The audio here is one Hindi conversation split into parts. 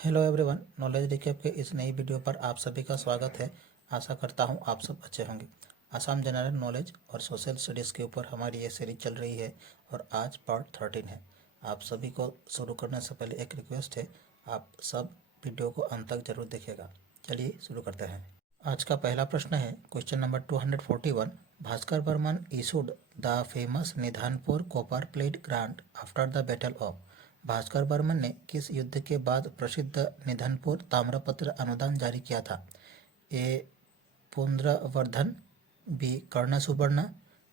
हेलो एवरीवन, नॉलेज रिकैप के इस नई वीडियो पर आप सभी का स्वागत है। आशा करता हूं आप सब अच्छे होंगे। आसाम जनरल नॉलेज और सोशल स्टडीज़ के ऊपर हमारी ये सीरीज चल रही है और आज पार्ट 13 है। आप सभी को शुरू करने से पहले एक रिक्वेस्ट है, आप सब वीडियो को अंत तक जरूर देखिएगा। चलिए शुरू करते हैं। आज का पहला प्रश्न है question number 241। Bhaskar Barman issued the famous Nidhanpur copper plate grant after the battle of. Bhaskar Barman ने किस युद्ध के बाद प्रसिद्ध निधनपुर ताम्रपत्र अनुदान जारी किया था? ए पुंद्रवर्धन, बी कर्ण सुबर्णा,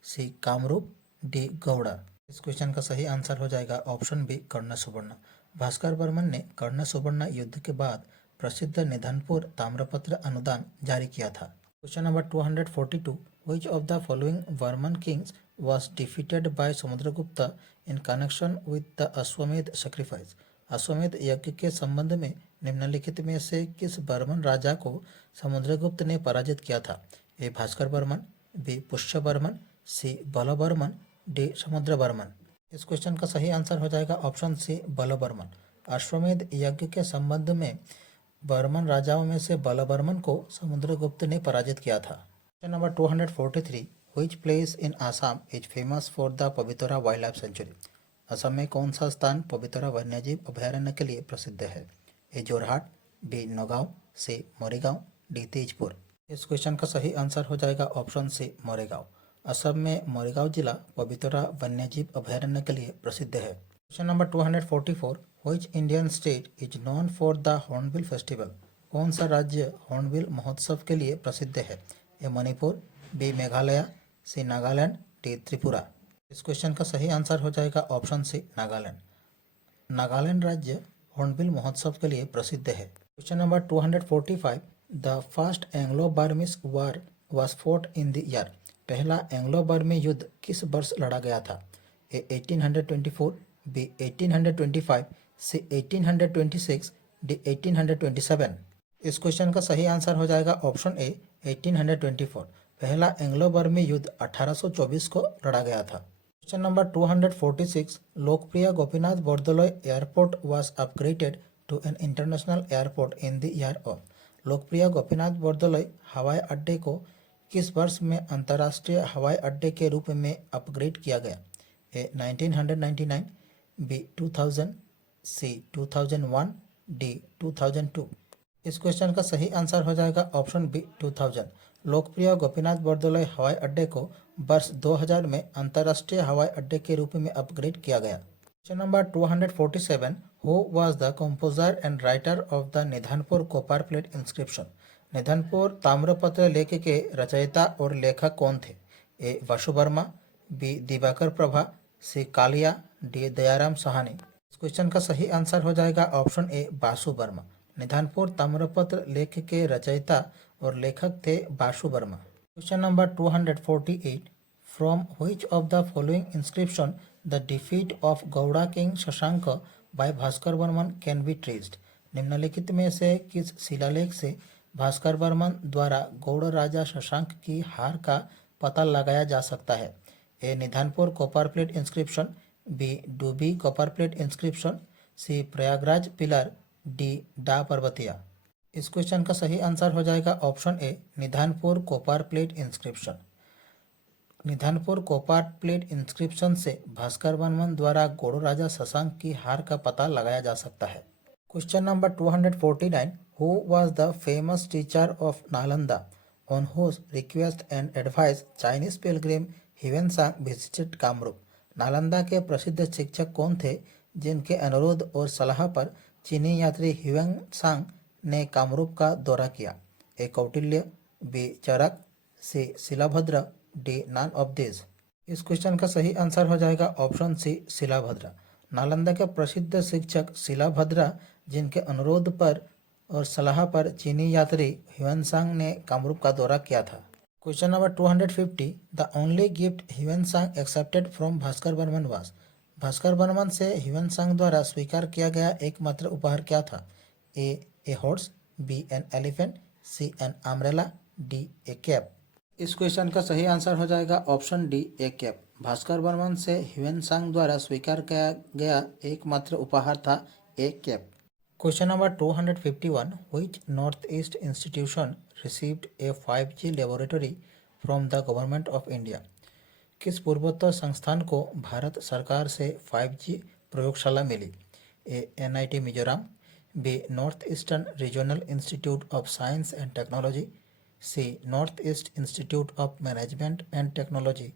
सी कामरूप, डी गौड़ा। इस क्वेश्चन का सही आंसर हो जाएगा ऑप्शन बी कर्ण सुबर्णा। भास्कर बर्मन ने कर्ण सुबर्णा युद्ध के बाद प्रसिद्ध निधनपुर ताम्रपत्र अनुदान जारी किया था। Question number 242। Which of the following Varman kings was defeated by Samudragupta in connection with the अश्वमेध sacrifice? अश्वमेध यज्ञ के संबंध में निम्नलिखित में से किस बर्मन राजा को समुद्रगुप्त ने पराजित किया था? ए भास्कर बर्मन, बी पुष्य बर्मन, सी बल बर्मन, डी समुद्र बर्मन। इस क्वेश्चन का सही आंसर हो जाएगा ऑप्शन सी बल बर्मन। अश्वमेध यज्ञ के संबंध में बर्मन राजाओं में से बल बर्मन को समुद्रगुप्त ने पराजित किया था। Question number 243। Which place in Assam is famous for the Pobitora wild life sanctuary? Assam में कौन सा स्थान पवितरा वन्यजीव अभयारण्य के लिए प्रसिद्ध है? ए जोरहाट, बी नौगांव, सी मोरीगांव, डी तेजपुर। इस क्वेश्चन का सही आंसर हो जाएगा ऑप्शन सी मोरीगांव। असम में मोरीगांव जिला पवितरा वन्यजीव अभयारण्य के लिए प्रसिद्ध है। Question number 244। Which Indian state is known for the hornbill festival? कौन सा राज्य हॉर्नबिल महोत्सव के लिए प्रसिद्ध है? ए मणिपुर, बी मेघालय, सी नागालैंड, डी त्रिपुरा। इस क्वेश्चन का सही आंसर हो जाएगा ऑप्शन सी नागालैंड। नागालैंड राज्य हॉर्नबिल महोत्सव के लिए प्रसिद्ध है। Question number 245। The first Anglo Burmese war was fought in the year. पहला एंग्लो बर्मी युद्ध किस वर्ष लड़ा गया था? A 1824, B 1825, C 1826, D 1827। इस क्वेश्चन का सही आंसर हो जाएगा ऑप्शन ए 1824। पहला एंग्लो बर्मी युद्ध 1824 को लड़ा गया था। Question number 246। Lokpriya Gopinath Bordoloi airport was upgraded to an international airport in the year of. Lokpriya Gopinath Bordoloi हवाई अड्डे को किस वर्ष में अंतर्राष्ट्रीय हवाई अड्डे के रूप में अपग्रेड किया गया? ए 1999, बी 2000, सी 2001, डी 2002। इस क्वेश्चन का सही आंसर हो जाएगा ऑप्शन बी 2000। लोकप्रिय गोपीनाथ बोरदोलोई हवाई अड्डे को वर्ष 2000 में अंतर्राष्ट्रीय हवाई अड्डे के रूप में अपग्रेड किया गया। Question number 247। Who was the composer and writer of the Nidhanpur copper plate inscription? Nidhanpur ताम्रपत्र लेख के रचयिता और लेखक कौन थे? ए वासु वर्मा, बी दिवाकर प्रभा, सी कालिया, डी दयाराम साहनी। इस क्वेश्चन का सही आंसर हो जाएगा ऑप्शन ए वासु वर्मा। निधनपुर ताम्रपत्र लेख के रचयिता और लेखक थे Vasu Verma. Question number 248। From which of the following inscription the defeat of Gauda king Shashank by Bhaskar Barman can be traced? निम्नलिखित में से किस शिलालेख से भास्कर बर्मन द्वारा गौड़ राजा शशांक की हार का पता लगाया जा सकता है? A Nidhanpur copper plate inscription, B Dubi copper plate inscription, C Prayagraj pillar, D Da Parbatia. इस क्वेश्चन का सही आंसर हो जाएगा option A Nidhanpur copper plate inscription. Nidhanpur copper plate inscription से भास्कर बर्मन द्वारा गौड़ राजा शशांक की हार का पता लगाया जा सकता है। Question number 249। Who was the famous teacher of Nalanda on whose request and advice Chinese pilgrim Hiuen Tsang visited Kamrup? Nalanda के प्रसिद्ध शिक्षक कौन थे जिनके अनुरोध और सलाह पर चीनी यात्री ह्यूएनसांग ने कामरूप का दौरा किया? A Kautilya, B Charak, C Shilabhadra, D none of this. इस क्वेश्चन का सही आंसर हो जाएगा ऑप्शन सी शिलाभद्र। नालंदा के प्रसिद्ध शिक्षक शिलाभद्र जिनके अनुरोध पर और सलाह पर चीनी यात्री ह्यूएनसांग ने कामरूप का दौरा किया था। Question number 250। The only gift Hiuen Tsang accepted from Bhaskar Barman was. Bhaskar Barman से ह्यूएनसांग द्वारा स्वीकार किया गया एकमात्र उपहार क्या था? A horse, B an elephant, C an umbrella, D a cap. इस क्वेश्चन का सही आंसर हो जाएगा option D a cap. Bhaskar Barman से ह्यूएनसांग द्वारा स्वीकार किया गया एकमात्र उपहार था a cap. Question number 251, which Northeast institution received a 5G laboratory from the government of India? किस पूर्वोत्तर संस्थान को भारत सरकार से 5G प्रयोगशाला मिली? A NIT Mizoram, B north eastern regional institute of science and technology, C north east institute of management and technology,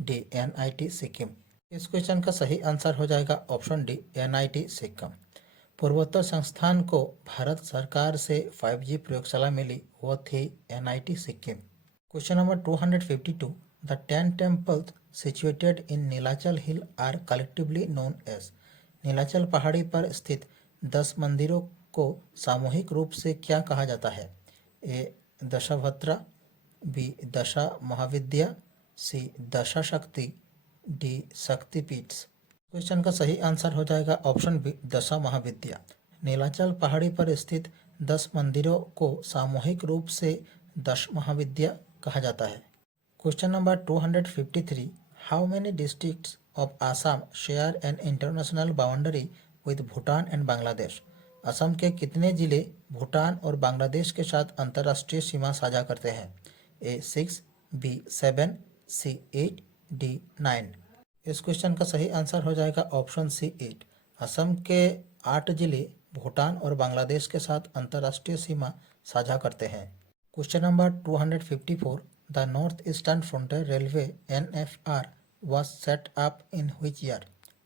D NIT Sikkim. इस क्वेश्चन का सही आंसर हो जाएगा ऑप्शन डी NIT सिक्किम। पूर्वोत्तर संस्थान को भारत सरकार से 5G प्रयोगशाला मिली, वो थी NIT Sikkim. Question number 252, the 10 temples situated in Nilachal hill are collectively known as. Nilachal पहाड़ी पर स्थित 10 मंदिरों को सामूहिक रूप से क्या कहा जाता है? ए दशावक्त्र, बी दशा महाविद्या, सी दशा शक्ति, डी शक्तिपीठ। क्वेश्चन का सही आंसर हो जाएगा ऑप्शन बी दशा महाविद्या। नीलाचल पहाड़ी पर स्थित 10 मंदिरों को सामूहिक रूप से 10 महाविद्या कहा जाता है। Question number 253, how many districts of Assam share an international boundary with Bhutan and Bangladesh. Assam के कितने जिले भूटान और बांग्लादेश के साथ अंतर्राष्ट्रीय सीमा साझा करते हैं? ए 6, बी 7, सी 8, डी 9। इस क्वेश्चन का सही आंसर हो जाएगा ऑप्शन सी 8। असम के 8 जिले भूटान और बांग्लादेश के साथ अंतर्राष्ट्रीय सीमा साझा करते हैं। Question number 254, the north eastern frontier railway NFR was set up in which year?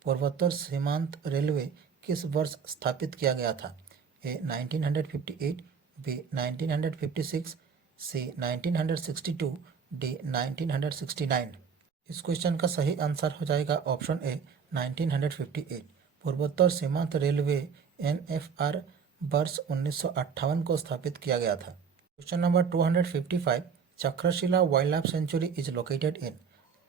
पूर्वोत्तर सीमांत रेलवे किस वर्ष स्थापित किया गया था? ए 1958, बी 1956, सी 1962, डी 1969। इस क्वेश्चन का सही आंसर हो जाएगा ऑप्शन ए 1958। पूर्वोत्तर सीमांत रेलवे NFR वर्ष 1958 को स्थापित किया गया था। Question number 255, Chakrashila wild life sanctuary is located in.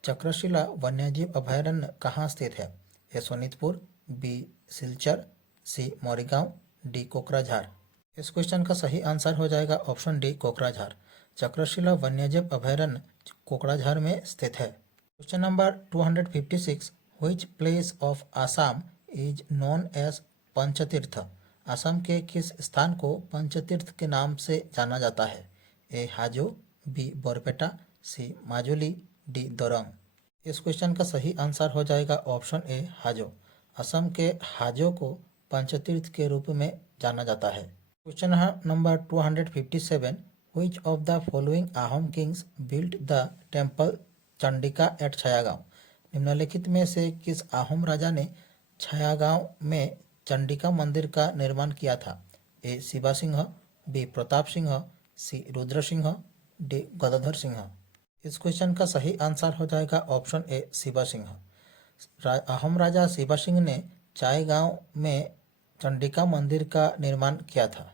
Chakrashila वन्यजीव अभयारण्य कहाँ स्थित है? A Sonitpur, B Silchar, C Morigaon, D Kokrajhar. इस क्वेश्चन का सही आंसर हो जाएगा ऑप्शन डी कोकराझार। चक्रशिला वन्यजीव अभयारण्य कोकराझार में स्थित है। Question number 256, which place of Assam is known as Panchtirth. Assam के किस स्थान को पंचतीर्थ के नाम से जाना जाता है? ए हाजो, बी बोरपेटा, सी माजुली, डी दोरंग। इस क्वेश्चन का सही आंसर हो जाएगा ऑप्शन ए हाजो। असम के हाजो को पंचतीर्थ के रूप में जाना जाता है। Question number 257, which of the following Ahom kings built the temple Chandika at Chhaygaon. निम्नलिखित में से किस आहम राजा ने छायागांव में चंडिका मंदिर का निर्माण किया था? ए शिवा सिंह, बी प्रताप सिंह, सी रुद्र सिंह, डी गदाधर सिंह। इस क्वेश्चन का सही आंसर हो जाएगा ऑप्शन ए शिवा सिंह। आहम राजा शिवा सिंह ने छायागांव में चंडिका मंदिर का निर्माण किया था।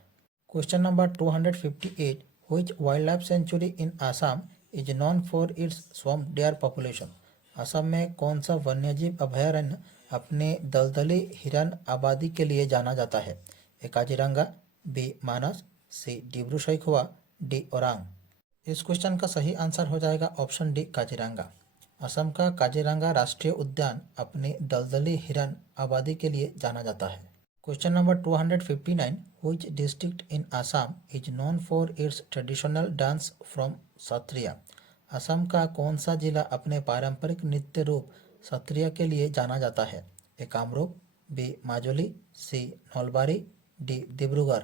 Question number 258, which wild life sanctuary in Assam is known for its swamp deer population. Assam में कौन सा वन्यजीव अभयारण्य अपने दलदली हिरन आबादी के लिए जाना जाता है? ए काजीरंगा, बी मानस, सी डिब्रू सैखोवा, डी ओरांग। इस क्वेश्चन का सही आंसर हो जाएगा ऑप्शन डी काजीरंगा। असम का काजीरंगा राष्ट्रीय उद्यान अपनी दलदली हिरन आबादी के लिए जाना जाता है। Question number 259, which district in Assam is known for its traditional dance from Sattriya. Assam का कौन सा जिला अपने पारंपरिक नृत्य रूप सत्रिया के लिए जाना जाता है? ए कामरूप, बी माजुली, सी नौलबारी, डी डिब्रूगढ़।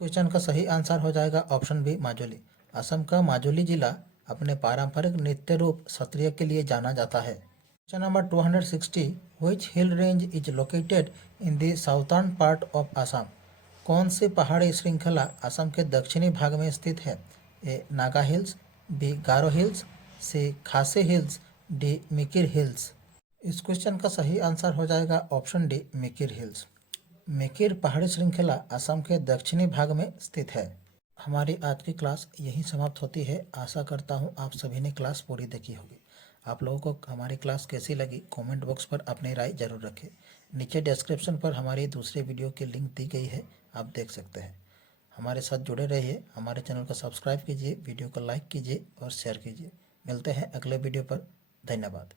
क्वेश्चन का सही आंसर हो जाएगा ऑप्शन बी माजुली। असम का माजुली जिला अपने पारंपरिक नृत्य रूप सत्रिया के लिए जाना जाता है। Question number 260, which hill range is located in the southern part of Assam. कौन सी पहाड़ी श्रृंखला असम के दक्षिणी भाग में स्थित है? ए नागा हिल्स, बी गारो हिल्स, सी खासी हिल्स, डी मिकिर हिल्स। इस क्वेश्चन का सही आंसर हो जाएगा option D Mikir hills. Mikir पहाड़ी श्रृंखला असम के दक्षिणी भाग में स्थित है। हमारी आज की क्लास यहीं समाप्त होती है। आशा करता हूँ आप सभी ने क्लास पूरी देखी होगी। आप लोगों को हमारी क्लास कैसी लगी कमेंट बॉक्स पर अपनी राय जरूर रखें। नीचे डिस्क्रिप्शन पर हमारी दूसरे वीडियो की लिंक दी गई है, आप देख सकते हैं। हमारे साथ जुड़े रहिए, हमारे चैनल को सब्सक्राइब कीजिए, वीडियो को लाइक कीजिए और शेयर कीजिए। मिलते हैं अगले वीडियो पर। धन्यवाद।